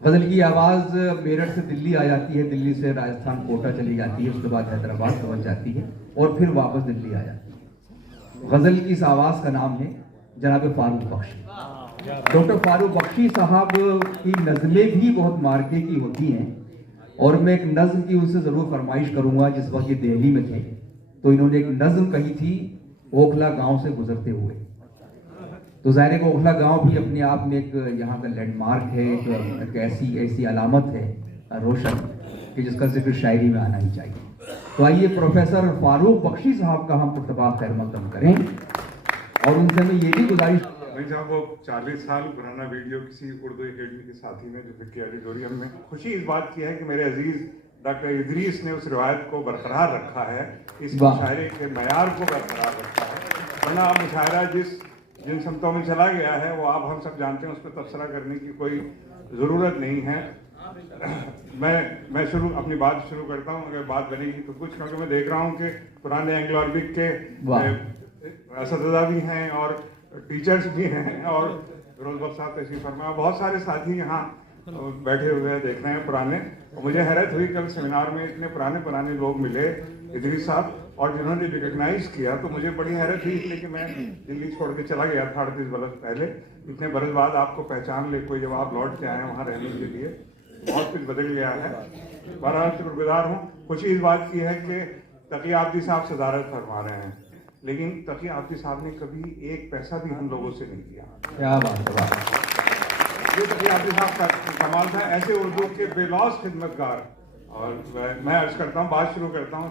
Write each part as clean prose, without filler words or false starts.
गजल की आवाज़ मेरठ से दिल्ली आ जाती है, दिल्ली से राजस्थान कोटा चली जाती है, उसके बाद हैदराबाद पहुंच जाती है और फिर वापस दिल्ली आ जाती है। गजल की इस आवाज़ का नाम है जनाब फारूक बख्शी। डॉक्टर फारूक बख्शी साहब की नज़में भी बहुत मार्के की होती हैं और मैं एक नज़म की उनसे ज़रूर फरमाइश करूंगा। जिस वक्त ये दिल्ली में थे तो इन्होंने एक नज़म कही थी ओखला गांव से गुजरते हुए। तो ज़ाहिर है कि ओखला गांव भी अपने आप में एक यहाँ का लैंडमार्क है, एक ऐसी अलामत है रोशन कि जिसका जिक्र शायरी में आना ही चाहिए। तो आइए प्रोफेसर फारूक बख्शी साहब का हम इत्तफाक खैर मकदम करें और उनसे मैं ये भी गुजारिश भाई साहब वो 40 साल पुराना वीडियो किसी उर्दू एकेडमी के साथी ने जो फिक्की ऑडिटोरियम में खुशी इस बात की है कि मेरे अजीज डॉक्टर इदरीस ने उस रिवायत को बरकरार रखा है, इस मुशायरे के मयार को बरकरार रखा है। वरना अब मुशायरा जिन समतों में चला गया है वो आप हम सब जानते हैं, उस पर तबसरा करने की कोई ज़रूरत नहीं है। मैं अपनी बात शुरू करता हूँ, अगर बात बनेगी तो कुछ, क्योंकि मैं देख रहा हूँ कि पुराने एंग्लो अरबिक के असतज़ा भी हैं और टीचर्स भी हैं और रोज़बख्श साहब तशरीफ फरमा, बहुत सारे साथी यहाँ बैठे हुए हैं, देख रहे हैं पुराने। मुझे हैरत हुई कल सेमिनार में इतने पुराने लोग मिले इदरीस साहब, और जिन्होंने रिकग्नाइज किया तो मुझे बड़ी हैरत हुई, इसलिए कि मैं दिल्ली छोड़ के चला गया था 38 बरस पहले। इतने बरस बाद आपको पहचान ले कोई, जब आप लौट के आए वहाँ रहने के लिए, बहुत कुछ बदल गया है। बहरहाल शुक्रगुजार हूँ। खुशी इस बात की है कि तकी आब्दी साहब सदारत फरमा रहे हैं, लेकिन तकी आब्दी साहब ने कभी एक पैसा भी हम लोगों से नहीं लिया। क्या बात है, ये तकी आब्दी साहब का कमाल था। ऐसे उर्दू के बेलौस खिदमतगार, और मैं अर्ज करता हूँ, बात शुरू करता हूँ,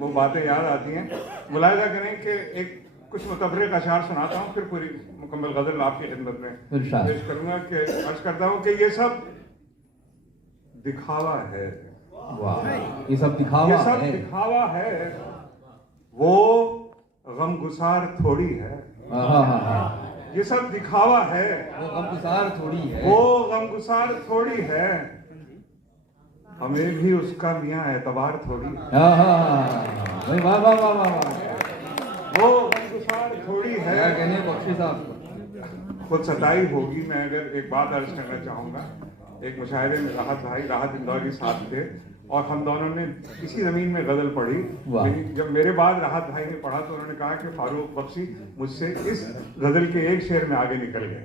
वो बातें याद आती हैं। मुलाहिजा करें कि एक कुछ मुतबर्रिक अशार सुनाता हूँ, फिर पूरी मुकम्मल गजल आपकी खिदमत में पेश करूंगा। कि अर्ज करता हूँ कि ये सब दिखावा है। ये सब दिखावा है, वो गमगुसार थोड़ी है। ये सब दिखावा है, वो गमगुसार थोड़ी है, वो गमगुसार थोड़ी है, हमें भी उसका मियाँ एतबार थोड़ी। वाह वाह वाह वाह, वो गमगुसार थोड़ी है। कहने बख्शी साहब खुद सताई होगी। मैं अगर एक बात अर्ज करना चाहूँगा, एक मुशायरे में राहत इंदौरी साथ थे और हम दोनों ने इसी ज़मीन में गज़ल पढ़ी। लेकिन जब मेरे बाद राहत भाई ने पढ़ा तो उन्होंने कहा कि फारूक बख्शी मुझसे इस गज़ल के एक शेर में आगे निकल गए।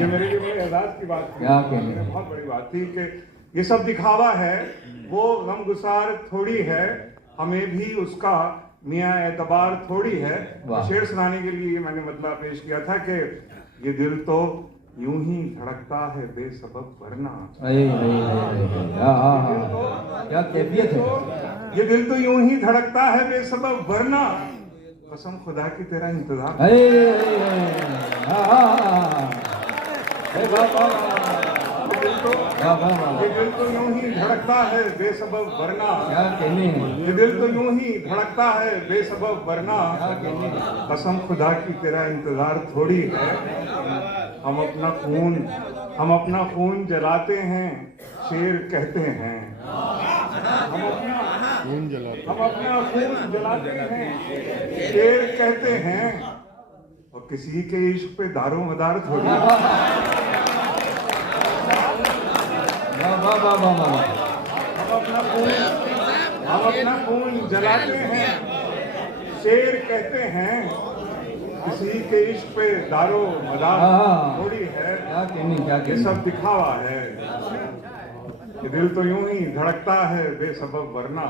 ये मेरे लिए बड़े एजाज़ की बात थी, बहुत बड़ी बात थी कि ये सब दिखावा है, वो गमगुसार थोड़ी है, हमें भी उसका मियाँ एतबार थोड़ी है। शेर सुनाने के लिए मैंने मतलब पेश किया था कि ये दिल तो यूं ही धड़कता है बेसबब वरना। क्या कैफियत है। ये दिल तो यूं ही धड़कता है बेसबब वरना, कसम खुदा की तेरा इंतजार। ये दिल तो यूं ही धड़कता है बेसबब वरना, ये दिल तो यूं ही धड़कता है बेसबब वरना, कसम खुदा की तेरा इंतजार थोड़ी है। हम अपना खून जलाते हैं, शेर कहते हैं। हम अपना खून जलाते हैं, शेर कहते हैं, और किसी के इश्क पे दारो मदार थोड़ी। हम अपना खून जलाते हैं, शेर कहते हैं, किसी के इश्क पे दारो मदार थोड़ी है। ये सब दिखावा है, ये दिल तो यूं ही धड़कता है बेसबब वरना,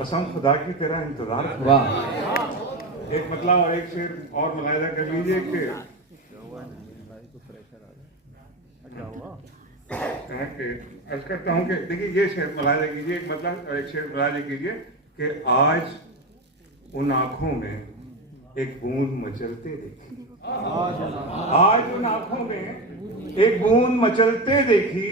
कसम खुदा की तेरा इंतजार। एक मतलब और एक शेर और मुलाहिजा कर लीजिए कि अर्ज करता हूँ कि देखिए ये शेर मुलाहिजा कीजिए, एक मतलब और एक शेर मुलाहिजा कीजिए कि आज उन आँखों में एक बूंद मचलते देखी। आज उन आँखों में एक बूंद मचलते देखी,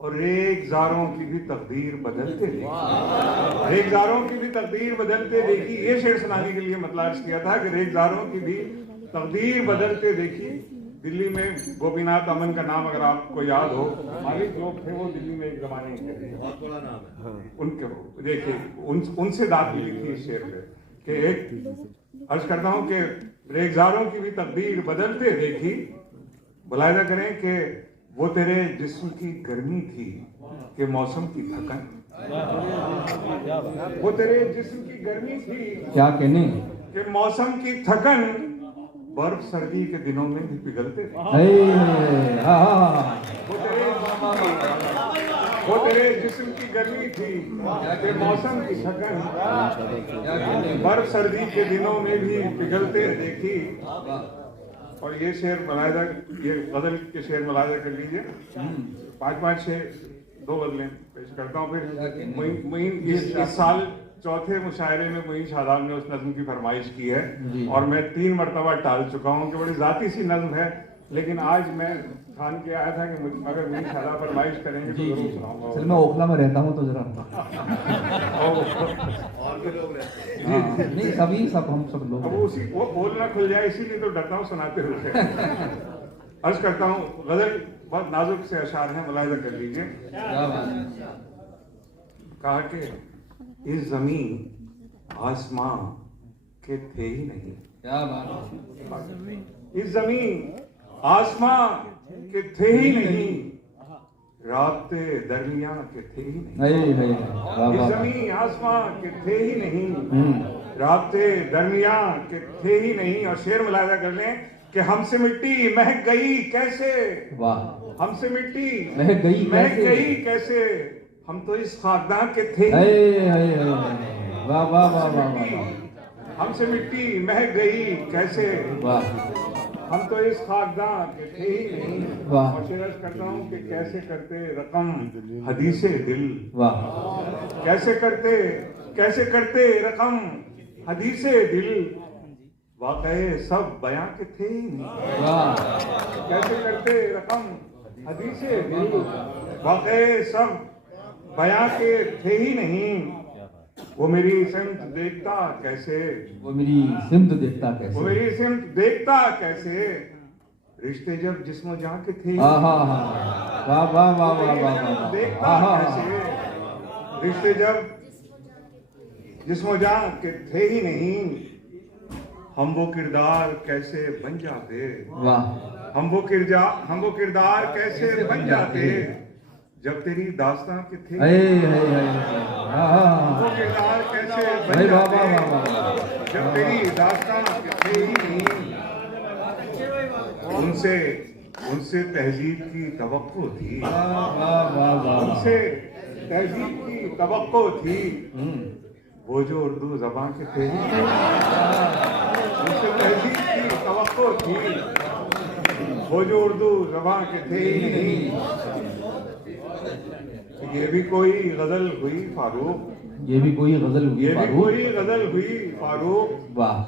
और रेगजारों की भी तकदीर बदलते देखी। रेगजारों की भी तकदीर बदलते देखी। ये शेर सुनाने के लिए मतलब अर्ज किया था कि रेगजारों की भी तकदीर बदलते देखी। दिल्ली में गोपीनाथ अमन का नाम अगर आपको याद हो, मालिक लोग थे वो दिल्ली में एक जमाने के, बहुत बड़ा नाम है उनके। देखिए उनसे दाद मिली थी इस शेर पे कि एक अर्ज करता हूँ कि रेगजारों की भी तकदीर बदलते देखी, मुलाहिजा करें कि वो तेरे जिस्म की गर्मी थी कि मौसम की थकन, वो तेरे जिस्म की गर्मी थी क्या कहने। कि मौसम की थकन बर्फ सर्दी के दिनों में भी पिघलते थे। वो तेरे जिस्म की गर्मी थी कि मौसम की थकन बर्फ सर्दी के दिनों में भी पिघलते देखी। और ये शेर मुलाहिजा, ये गजल के शेर मुलाहिजा कर लीजिए। 5-5 शेर, 2 गजलें पेश करता हूँ। फिर मुइन इस साल चौथे मुशायरे में मुइन शादाब ने उस नज्म की फरमाइश की है और मैं 3 मरतबा टाल चुका हूँ कि बड़ी जाती सी नज्म है, लेकिन आज मैं ठान के आया था कि अगर मुइन शादाब फरमाइश करेंगे तो जरूर सुनाऊंगा। चल मैं ओखला में रहता हूँ तो जरा नहीं सभी सब हम सब लोग अब उसी वो बोलना खुल जाए इसीलिए तो डरता हूँ सुनाते हुए। अर्ज करता हूँ, गजल बहुत नाजुक से अशार हैं, मुलाहिजा कर लीजिए। कहा कि इस जमीन आसमां के थे ही नहीं, क्या बात। इस जमीन आसमां के थे ही नहीं, राब्ते दरमियां के थे ही नहीं। इस जमीन आसमां के थे ही नहीं, राब्ते दरमियां के थे ही नहीं। और शेर मुलाहिजा कर लें कि हमसे मिट्टी महक गई कैसे, वाह। हमसे मिट्टी महक गई कैसे, हम तो इस खाकदां के थे। वाह वाह वाह वाह। हमसे मिट्टी महक गई कैसे, वाह। हम तो इस खाकदां के थे ही नहीं। वाह। और शेर अर्ज करता हूँ कि कैसे करते रकम हदीसे दिल, वाह। कैसे करते रकम हदीसे दिल, वाक़े सब बयां के थे ही नहीं। वाह। कैसे करते रकम हदीसे दिल, वाक़े सब बयां के थे ही नहीं। वो मेरी सिमत देखता कैसे, वो मेरी सिमत देखता कैसे, वो मेरी सिमत देखता कैसे, रिश्ते जब जिस्म जां के थे। वाह वाह वाह वाह वाह। देखता कैसे, रिश्ते जब जिस्म जां के थे ही नहीं, हम वो किरदार कैसे बन जाते। वाह। हम वो किरदार कैसे बन जाते जब तेरी दास्तां के थे। वो किरदार कैसे बन जाते जब तेरी दास्तां के थे ही नहीं। उनसे तहजीब की तवक्को थी, उनसे तहजीब की तवक्को थी, वो जो उर्दू ज़बान के थे। उनसे तहजीब की तवक्को थी, वो जो उर्दू ज़बान के थे ही नहीं। ये भी कोई गजल हुई फारूक, ये भी कोई गजल हुई फारूक, वाह।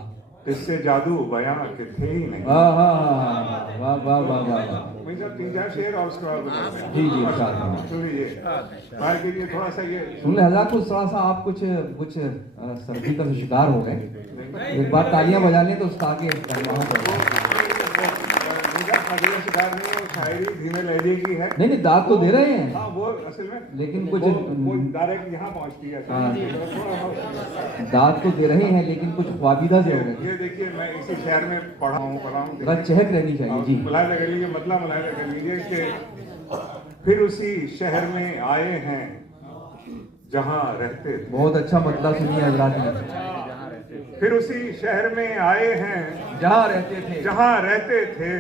किससे जादू बयां के थे ही नहीं। वाह वाह वाह वाह वाह। 3-4 शेर और उसके बाद जी सुन लीजिए। भाई के लिए थोड़ा सा ये सुन ले हज़ार, कुछ थोड़ा सा आप कुछ सर्दी का शिकार हो गए। एक बार तालियां बजा लें तो उसका आगे शिकार नहीं है, शायरी धीमे लहजे की है। नहीं दाद तो दे रहे हैं। हाँ, वो असल में लेकिन कुछ वो डायरेक्ट यहाँ पहुँचती है। दाद तो दे रहे हैं लेकिन कुछ ख्वाबिदा से हो गए। ये देखिए, मैं इसी शहर में पढ़ा हूँ बस चहक रहनी चाहिए जी। मुलाहिजा कर लीजिए, मतलब मुलाहिजा कर लीजिए कि फिर उसी शहर में आए हैं जहाँ रहते थे। बहुत अच्छा मतलब सुनिए हजरात ने। फिर उसी शहर में आए हैं जहाँ रहते थे,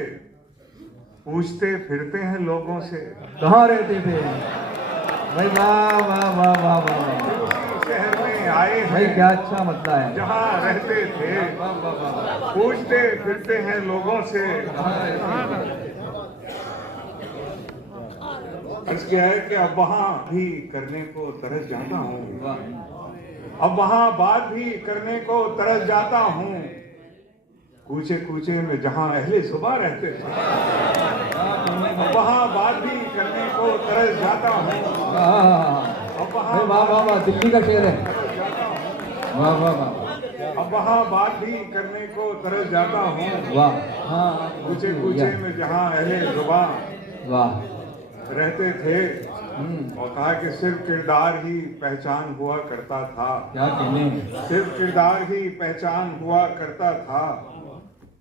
पूछते फिरते हैं लोगों से कहाँ रहते थे। भाई वाह वाह वाह वाह वाह। उसी शहर में आए हैं भाई क्या अच्छा मतलब है। जहाँ रहते थे, पूछते फिरते हैं लोगों से। अर्ज किया है कि अब वहाँ भी करने को तरस जाता हूँ, अब वहाँ बात भी करने को तरस जाता हूँ, कूचे कूचे में जहाँ अहले सुबह रहते थे, वहाँ बात भी करने को तरस जाता हूँ। अब वहाँ वाह वाह वाह, दिल्ली का शेर है। वाह वाह वाह। अब वहाँ बात भी करने को तरस जाता हूँ, वाह। हाँ, कूचे कूचे में जहाँ अहले सुबह वाह रहते थे। और कहा कि सिर्फ किरदार ही पहचान हुआ करता था। क्या कहने। सिर्फ किरदार ही पहचान हुआ करता था,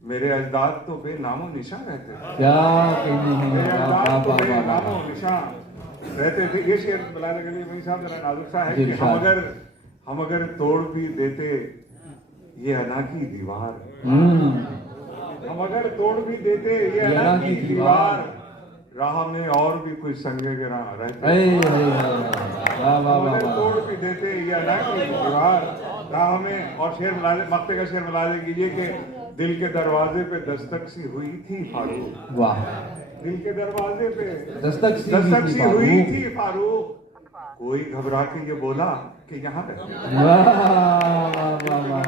मेरे अजदाद तो बेनामो निशान रहते थे, क्या कहने हैं, मेरे वाह, अजदाद वाह, तो वाह, वाह, बेनामो वाह। निशान रहते थे। ये शेर बुलाने के लिए वही साहब जरा नाजुक सा है जी, कि इरशाद। हम अगर तोड़ भी देते ये अना की दीवार, हम अगर तोड़ भी देते ये अना की दीवार, राह में और भी कुछ संगे गिरा रहते, वाह, वाह, हम वाह, अगर वाह। तोड़ भी देते ये अना की दीवार, राह में। और शेर मक्ते का शेर बुला दे कीजिए कि दिल के दरवाजे पे दस्तक सी हुई थी फारूक, वाह, दिल के दरवाजे पे दस्तक सी सी हुई फारूक। थी फारूक, कोई घबरा के ये बोला कि यहाँ रहते हैं। वाह, वाह, वाह, वाह।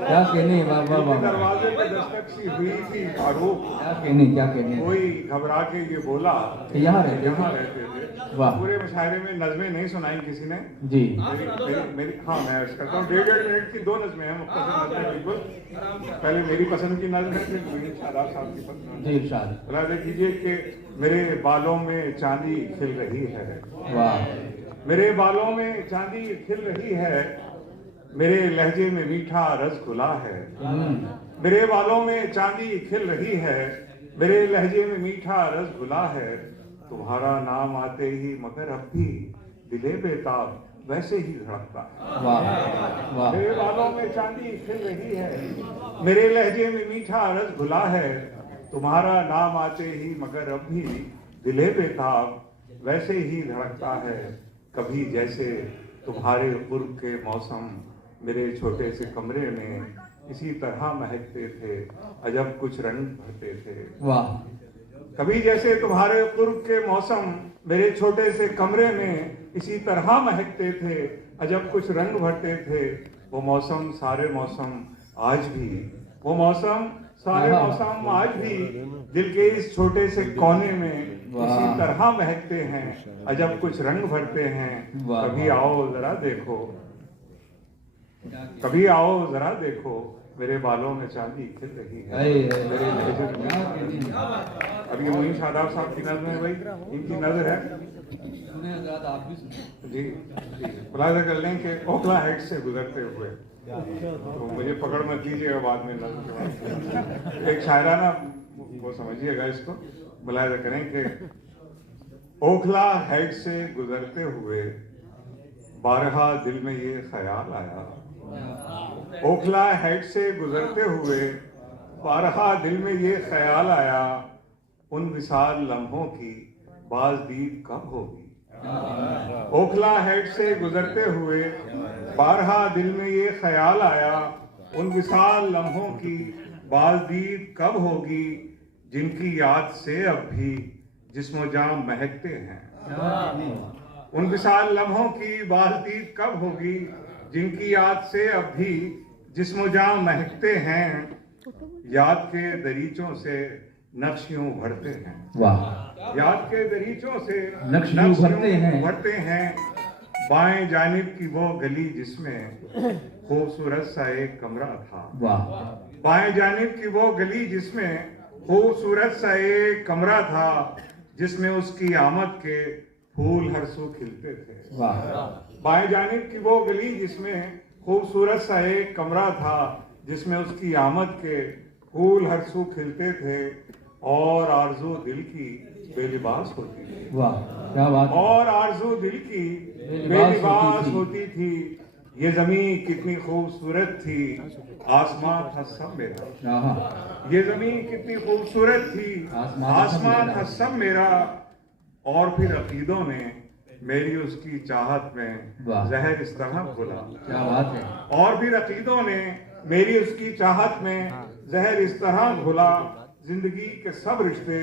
क्या कहने, वाह, वाह, दिल के वाह, वाह। दरवाजे पे दस्तक सी हुई थी फारूक, क्या कहने, क्या कहने। कोई घबरा के ये बोला कि यहाँ रहते थे। रहते थे। वाह। पूरे मुशायरे में नज़में नहीं सुनाई किसी ने। जी, हाँ मैं अर्ज करता हूँ, 1.5 मिनट की 2 नज़में हैं, मुख्तसर नज़में बिल्कुल। पहले मेरी पसंद की नज़म है, फिर मोइन शादाब साहब की पसंद। जी, इरशाद। बुला दे कीजिए कि मेरे बालों में चांदी खिल रही है, वाह, मेरे बालों में चांदी खिल रही है, मेरे लहजे में मीठा रसगुल्ला है, मेरे बालों में चांदी खिल रही है, मेरे लहजे में मीठा रसगुल्ला है, तुम्हारा नाम आते ही मगर अब भी दिले बेताब वैसे ही धड़कता है। वाह, वाह। मेरे बालों में चांदी खिल रही है, मेरे लहजे में मीठा रसगुल्ला है, तुम्हारा नाम आते ही मगर अब भी दिले बेताब वैसे ही धड़कता है। कभी जैसे तुम्हारे कुर्ब के मौसम मेरे छोटे से कमरे में इसी तरह महकते थे, अजब कुछ रंग भरते थे। वाह, कभी जैसे तुम्हारे कुर्ब के मौसम मेरे छोटे से कमरे में इसी तरह महकते थे, अजब कुछ रंग भरते थे। वो मौसम सारे मौसम आज भी, वो मौसम सारे मौसम आज भी दिल के इस छोटे से कोने में इसी तरह महकते हैं, अजब कुछ रंग भरते हैं। कभी आओ जरा देखो, कभी आओ जरा देखो, मेरे बालों में चांदी खिल रही है, मेरे लहजे में। अब ये मोइन शादाब साहब की नज़र है भाई, इनकी नज़र है आप भी सुनिए। जी जी। मुलाहिजा कर लें कि ओखला हेड से गुजरते हुए, तो मुझे पकड़ मत लीजिएगा बाद में नज़र के बाद। एक शायराना वो समझिएगा इसको, मुलाहिजा करें कि ओखला हेड से गुजरते हुए बारहा दिल में ये ख्याल आया, ओखला हेड से गुजरते हुए बारहा दिल में ये ख्याल आया, उन विसाल लम्हों की बाज़दीद कब होगी। ओखला हेड से गुजरते हुए बारहा दिल में ये ख्याल आया, उन विसाल लम्हों की बाज़दीद कब होगी, जिनकी याद से अब भी जिस्मो जाम महकते हैं। उन विसाल लम्हों की बाज़दीद कब होगी, जिनकी याद से अब भी जिस्मो जाम महकते हैं। याद के दरीचों से नक्श यूं भरते हैं, वाह, याद के दरीचों से नक्श यूं भरते हैं। बाएं जानिब की वो गली जिसमें खूबसूरत सा एक कमरा था, वाह, बाएं जानिब की वो गली जिसमें खूबसूरत सा एक कमरा था, जिसमें उसकी आमद के फूल हर सू खिलते थे। वाह, बाएं जानिब की वो गली जिसमें खूबसूरत सा एक कमरा था, जिसमें उसकी आमद के फूल हर सू खिलते थे, और आरजू दिल की बेलिबास होती थी। वाह, क्या बात। और आरजू दिल की बेलिबास होती थी। ये जमीन कितनी खूबसूरत थी, आसमान था सब मेरा। ये जमीन कितनी खूबसूरत थी, आसमान था सब मेरा। और फिर अकीदों ने मेरी उसकी चाहत में जहर इस तरह घोला। क्या बात है। और फिर अकीदों ने मेरी उसकी चाहत में जहर इस तरह घोला, जिंदगी के सब रिश्ते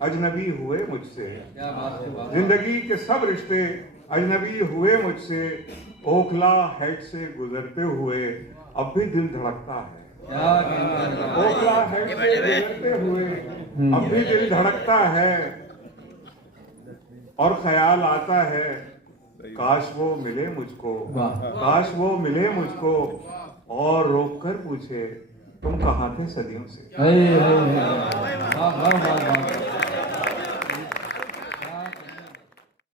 अजनबी हुए मुझसे। जिंदगी के सब रिश्ते अजनबी हुए मुझसे। ओखला हेड से गुजरते हुए अब भी दिल धड़कता है। ओखला हेड से गुजरते हुए अब भी दिल धड़कता है, और ख्याल आता है काश वो मिले मुझको, काश वो मिले मुझको, और रोक कर पूछे तुम कहाँ थे सदियों से।